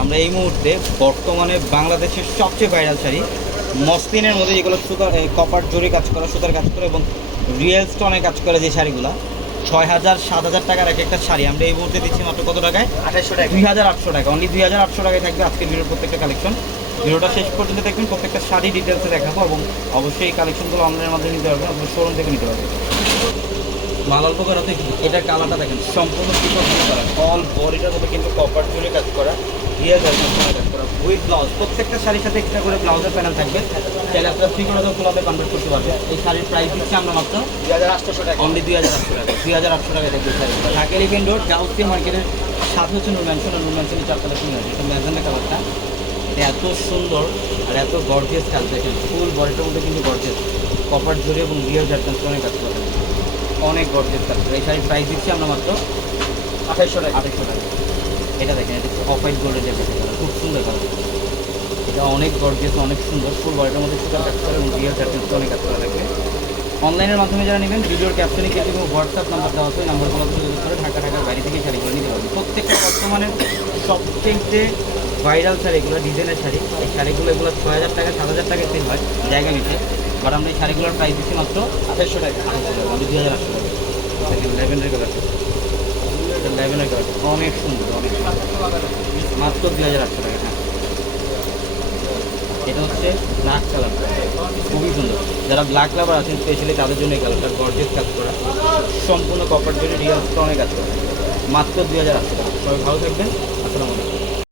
আমরা এই মুহূর্তে বর্তমানে বাংলাদেশের সবচেয়ে ভাইরাল শাড়ি মসলিনের মধ্যে যেগুলো সুতার কপার জরি কাজ করা সুতার কাজ করে এবং রিয়েল স্টোনে কাজ করে যে শাড়িগুলো ছয় হাজার সাত হাজার টাকার এক একটা শাড়ি আমরা এই মুহূর্তে দিচ্ছি মাত্র কত টাকায়? আঠাশশো টাকা। দুই হাজার আটশো টাকা। অনলি দুই হাজার আটশো টাকায় থাকবে আজকের ভিডিওর প্রত্যেকটা কালেকশন ভিডিওটা শেষ পর্যন্ত দেখবেন প্রত্যেকটা শাড়ি ডিটেলসে দেখাবো এবং অবশ্যই এই কালেকশনগুলো অনলাইনের মাধ্যমে নিতে পারবেন আপনার শোরুম থেকে নিতে পারবেন। লালাল পোকার এটার কালারটা দেখেন সম্পূর্ণ পিকক করা। অল বডিটার মধ্যে কিন্তু কপার জুড়ে কাজ করা। কাজ করা উইথ ব্লাউজ প্রত্যেকটা শাড়ির সাথে এক্সট্রা করে ব্লাউজের প্যানেল থাকবে। চাইলে আপনারা করে ক্লাবে কনভার্ট করতে পারবেন। এই শাড়ির প্রাইস দিচ্ছি আমরা মাত্র দুই হাজার আটশোশো টাকা। অনলি দুই হাজার আটশো টাকা দুই হাজার আটশো টাকা দেখবে শাড়ি ঢাকের ইভেন্ট রোড গাউসি মার্কেটের সাথে হচ্ছে নুর ম্যানশন আর নুর ম্যানশনের চারতলা কিনে আছে এটা ম্যাজেন্ডা কালারটা এটা এত সুন্দর আর এত গর্জিয়াস কাজ দেখেন। ফুল বডিটার মধ্যে কিন্তু গর্জিয়াস কপার জড়ি এবং রিয়েল জার্কান অনেক কাজ করে। অনেক গর্জিয়াস কাজ। এই শাড়ির প্রাইস দিচ্ছি আমরা মাত্র আঠাশশো টাকা। আড়াইশো টাকা। এটা দেখেন, এটা অফ হোয়াইট গোল্ডের বেশি খুব সুন্দর কালার এটা অনেক গর্জিয়াস অনেক সুন্দর। ফুল বডিটার মধ্যে সুন্দর কাজ করে এবং রিয়েল জার্কান অনেক কাজ করা লাগবে। অনলাইনের মাধ্যমে যারা নেবেন, ভিডিওর ক্যাপশনে এবং হোয়াটসঅ্যাপ নাম্বার দেওয়া আছে নাম্বারগুলো ইউজ করে ঢাকা ঢাকার বাইরে থেকে শাড়িগুলো নিতে পারবেন। প্রত্যেকটা বর্তমানে সবচেয়ে ভাইরাল শাড়িগুলো ডিজাইনের শাড়ি। এই শাড়িগুলো এগুলো ছয় হাজার টাকা, সাত হাজার টাকা সেল হয়, জায়গা নিতে। বাট আমরা এই শাড়িগুলোর প্রাইস দিচ্ছি মাত্র আঠাশশো টাকা আড়াইশো টাকা দুই হাজার আটশো টাকা। লেভেনের কালার লেভেনের কালার অনেক সুন্দর, অনেক মাত্র দুই হাজার আটশো টাকা হ্যাঁ। এটা হচ্ছে ব্ল্যাক কালার খুবই সুন্দর। যারা ব্ল্যাক লাভার আছেন স্পেশালি তাদের জন্য এই কালারটা গর্জেস কাজ করা সম্পূর্ণ কপার জন্য রিয়াল অনেক কাজ করা মাত্র দুই হাজার আটশো টাকা। সবাই ভালো থাকবেন। আসসালামু আলাইকুম।